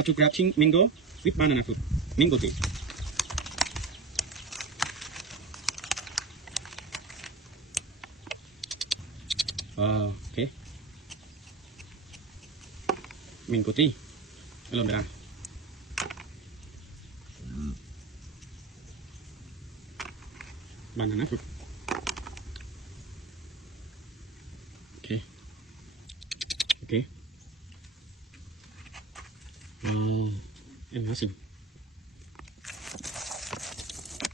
how to grafting mango with banana fruit, mango tree. Okay. Mango tree. Alone ra. Banana fruit. Okay. Okay. Amazing.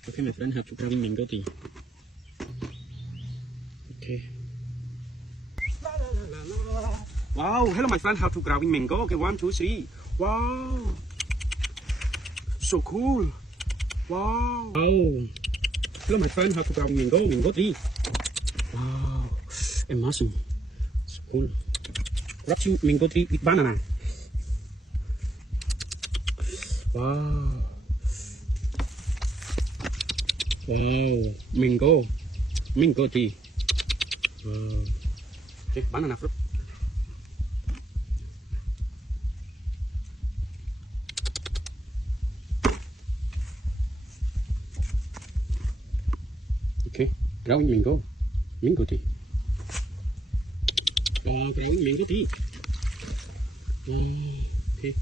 Okay, my friend, have to grab mango tea. Okay. Wow, hello my friend, how to grab mango. Okay, 1, 2, 3. Wow. So cool. Wow. Hello my friend, how to grab mango tea. Wow. Amazing. So cool. Grafting mango tree with banana. Wow. Wow. Mango tree. Wow. Okay, banana fruit. Okay, growing mango tree. Wow, growing mango tree. Okay.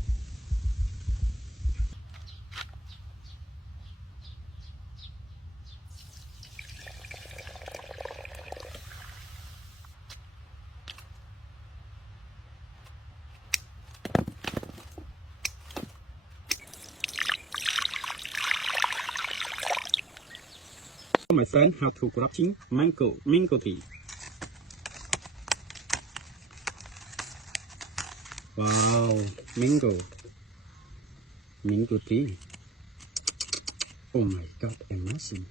My friend, how to grafting mango tree. Wow, mango tree. Oh my god, amazing.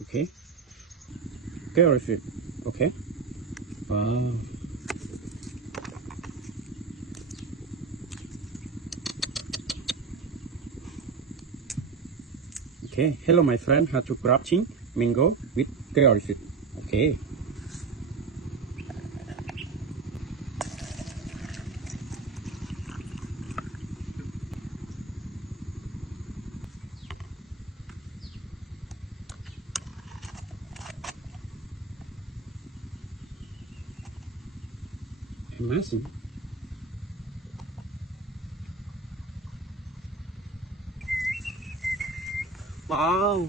Okay, carrot fruit. Okay. Wow. Okay, hello my friend, how to grafting mango with carrot fruit. Okay. Amazing. Wow.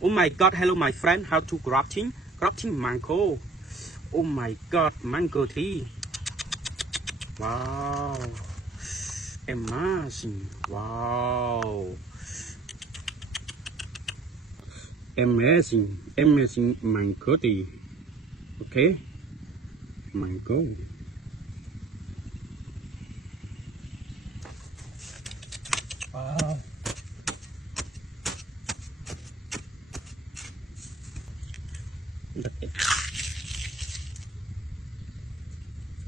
Oh my god, hello my friend, how to grafting mango. Oh my god, mango tree. Wow. Amazing. Wow. Amazing mango tree. Okay. Mango. Wow.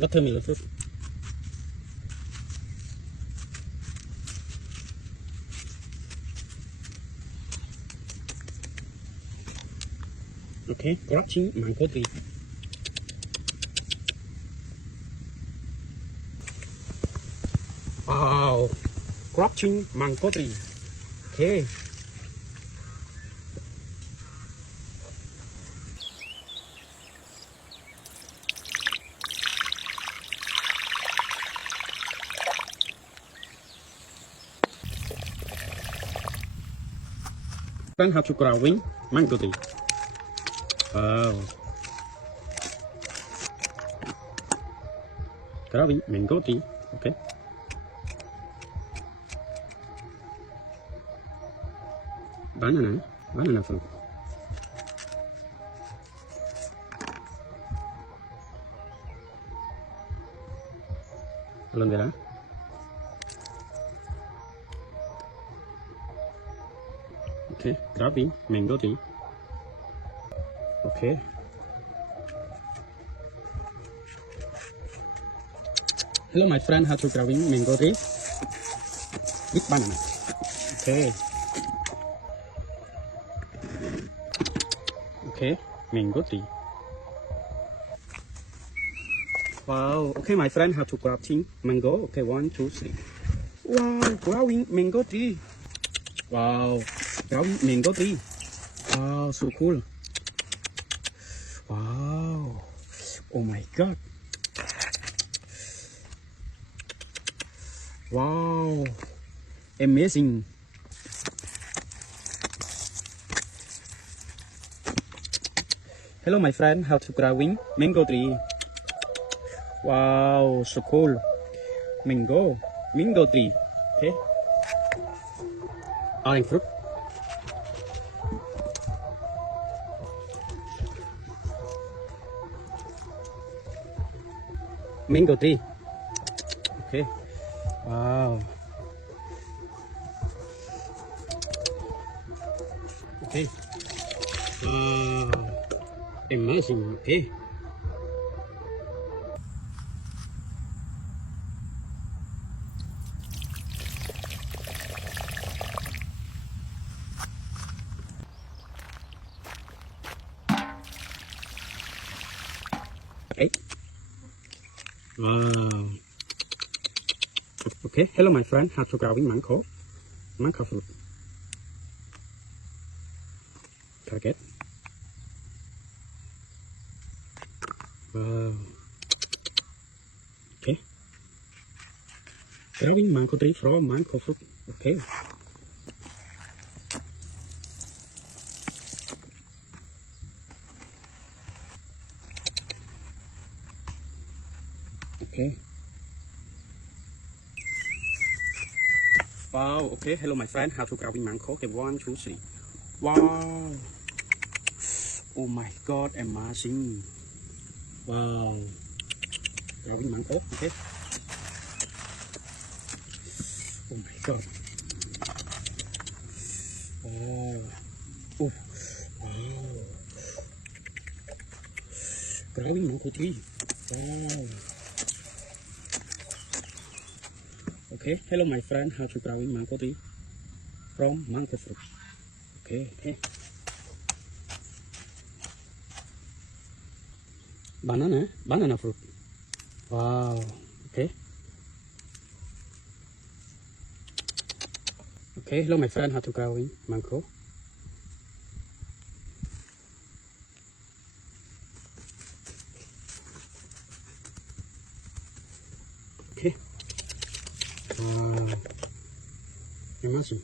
Watermelon fruit. Okay, grafting mango tree. Wow, grafting mango tree. Okay. Then how to growing mango tree. Wow. Growing mango tree. Okay. Banana fruit. Aloe vera. Okay, grabbing mango tree. Okay. Hello my friend, how to grabbing mango tree with banana. Okay. Okay, mango tree. Wow. Okay, my friend, how to grafting mango. Okay, 1, 2, 3. Wow, growing mango tree. Wow, growing mango tree. Wow, so cool. Wow. Oh my God. Wow. Amazing. Hello, my friend. How to growing mango tree. Wow, so cool. Mango tree. Okay. Orange fruit. Mango tree. Okay. Wow. Okay. Wow. Amazing. Okay. Okay. Wow. Okay. Hello, my friend. How to growing mango fruit. Target. Wow. Okay. Growing mango tree from mango fruit. Okay. Okay. Wow. Okay. Hello, my friend. How to growing mango. Okay. 1, 2, 3. Wow. Oh my God. Amazing. Wow. Growing mango. Okay. Oh my God. Oh. Oh. Wow. Growing mango tree. Wow. Okay. Hello, my friend. How to growing mango tree from mango fruit. Okay. Okay. Banana fruit. Wow. Okay. Okay. Hello, my friend. How to growing mango. Okay. Wow. Amazing.